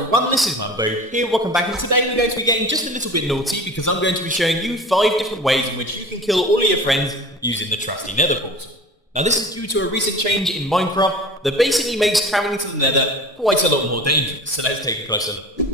everyone, this is Mambo here, welcome back, and today we're going to be getting just a little bit naughty because I'm going to be showing you 5 different ways in which you can kill all of your friends using the trusty Nether portal. Now this is due to a recent change in Minecraft that basically makes travelling to the Nether quite a lot more dangerous, so let's take a closer look.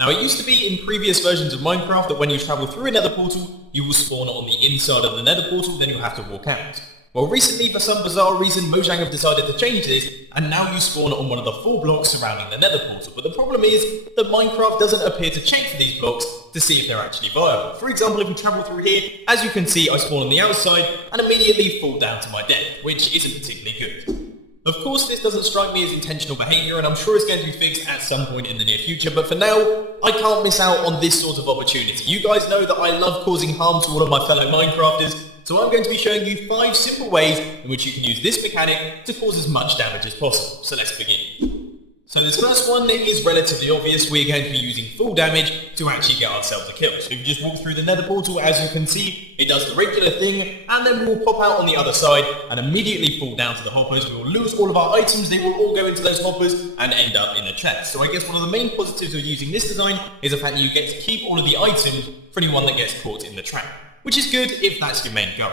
Now it used to be in previous versions of Minecraft that when you travel through a Nether portal, you will spawn on the inside of the Nether portal, then you'll have to walk out. Well, recently, for some bizarre reason, Mojang have decided to change this, and now you spawn on one of the 4 blocks surrounding the Nether portal. But the problem is that Minecraft doesn't appear to check for these blocks to see if they're actually viable. For example, if we travel through here, as you can see, I spawn on the outside and immediately fall down to my death, which isn't particularly good. Of course, this doesn't strike me as intentional behaviour, and I'm sure it's going to be fixed at some point in the near future, but for now, I can't miss out on this sort of opportunity. You guys know that I love causing harm to all of my fellow Minecrafters, so I'm going to be showing you 5 simple ways in which you can use this mechanic to cause as much damage as possible. So let's begin. So this first one is relatively obvious. We're going to be using full damage to actually get ourselves a kill. So if you just walk through the Nether portal, as you can see, it does the regular thing, and then we'll pop out on the other side and immediately fall down to the hoppers. We will lose all of our items, they will all go into those hoppers and end up in the chest. So I guess one of the main positives of using this design is the fact that you get to keep all of the items for anyone that gets caught in the trap, which is good if that's your main goal.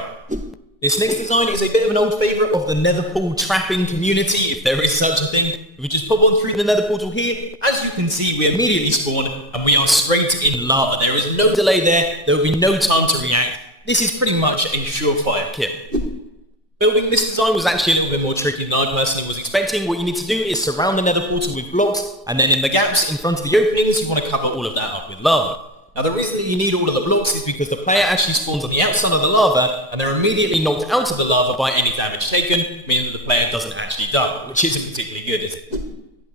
This next design is a bit of an old favourite of the nether pool trapping community, if there is such a thing. If we just pop on through the nether portal here, as you can see, we immediately spawn and we are straight in lava. There is no delay there will be no time to react. This is pretty much a surefire kill. Building this design was actually a little bit more tricky than I personally was expecting. What you need to do is surround the nether portal with blocks, and then in the gaps in front of the openings, you want to cover all of that up with lava. Now the reason that you need all of the blocks is because the player actually spawns on the outside of the lava and they're immediately knocked out of the lava by any damage taken, meaning that the player doesn't actually die, which isn't particularly good, is it?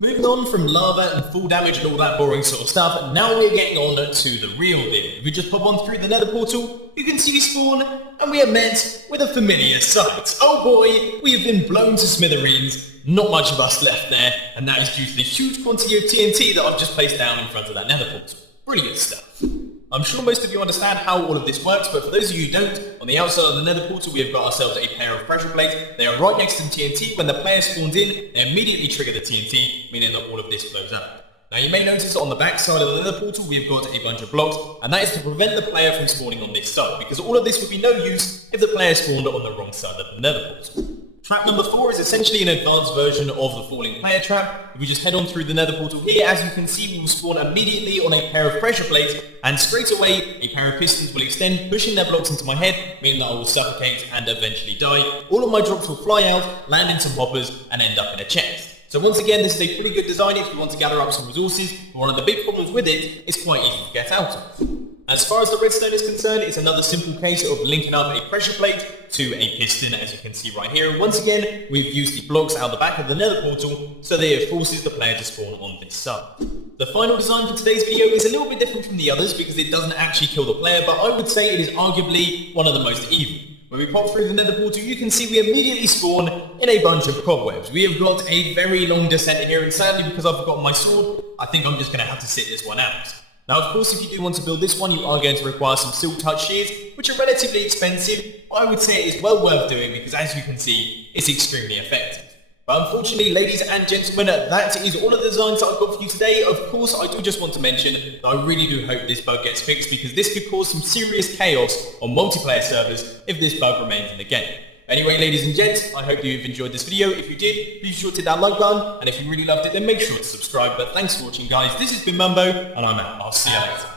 Moving on from lava and full damage and all that boring sort of stuff, now we're getting on to the real deal. If we just pop on through the nether portal, you can see we spawn and we are met with a familiar sight. Oh boy, we have been blown to smithereens, not much of us left there, and that is due to the huge quantity of TNT that I've just placed down in front of that nether portal. Brilliant stuff. I'm sure most of you understand how all of this works, but for those of you who don't, on the outside of the nether portal we have got ourselves a pair of pressure plates. They are right next to the TNT. When the player spawns in, they immediately trigger the TNT, meaning that all of this blows up. Now you may notice on the back side of the nether portal we have got a bunch of blocks, and that is to prevent the player from spawning on this side, because all of this would be no use if the player spawned on the wrong side of the nether portal. Trap number 4 is essentially an advanced version of the falling player trap. If we just head on through the nether portal here, as you can see, we will spawn immediately on a pair of pressure plates, and straight away a pair of pistons will extend, pushing their blocks into my head, meaning that I will suffocate and eventually die. All of my drops will fly out, land in some hoppers, and end up in a chest. So once again, this is a pretty good design if you want to gather up some resources, but one of the big problems with it is quite easy to get out of. As far as the redstone is concerned, it's another simple case of linking up a pressure plate to a piston, as you can see right here. Once again, we've used the blocks out the back of the nether portal, so that it forces the player to spawn on this side. The final design for today's video is a little bit different from the others because it doesn't actually kill the player, but I would say it is arguably one of the most evil. When we pop through the nether portal, you can see we immediately spawn in a bunch of cobwebs. We have got a very long descent here, and sadly because I've forgotten my sword, I think I'm just going to have to sit this one out. Now of course, if you do want to build this one, you are going to require some silk touch shears, which are relatively expensive, but I would say it is well worth doing because as you can see, it's extremely effective. But unfortunately, ladies and gentlemen, that is all of the designs that I've got for you today. Of course, I do just want to mention that I really do hope this bug gets fixed because this could cause some serious chaos on multiplayer servers if this bug remains in the game. Anyway, ladies and gents, I hope you've enjoyed this video. If you did, please be sure to hit that like button, and if you really loved it, then make sure to subscribe. But thanks for watching, guys. This has been Mambo, and I'm out. I'll see you later.